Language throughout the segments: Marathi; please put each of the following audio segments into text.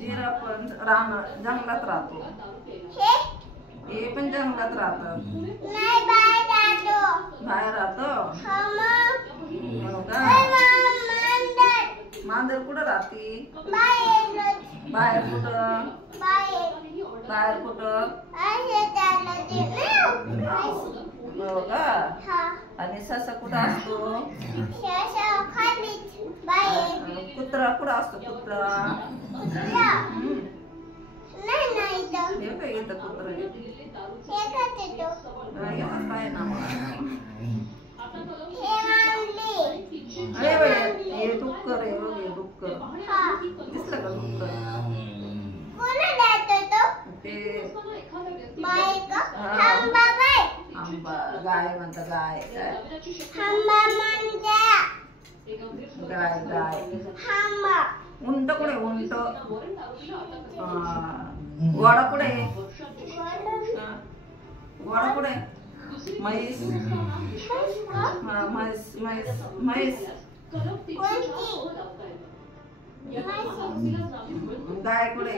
जिरा पण जंगलात राहतो. हे पण जंगलात राहतात. बाहेर राहतो. हो का? मांजर कुठं राहते? बाहेर कुठं? बाहेर कुठं? हो का? आणि ससा कुठं असतो? कुत्रा कुठं असतो? कुत्रा हे काय येतं कुत्रा काय ना हे डुक्कर आहे बघ. हे डुक्कर दिसलं का? डुक्कर ते आंबा गाय म्हणता. गाय गाय गाय उंट कुठे? उंट घोडा कुठे? घोडा कुठे? म्हैस म्हैस म्हैस म्हैस गाय कुठे?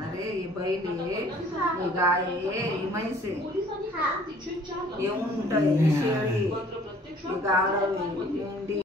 अरे ही बैल आहे, ही गाय आहे, ही म्हैस आहे, हे उंट आहे, ही शेळी, ही गाढव आहे, ही मेंढी.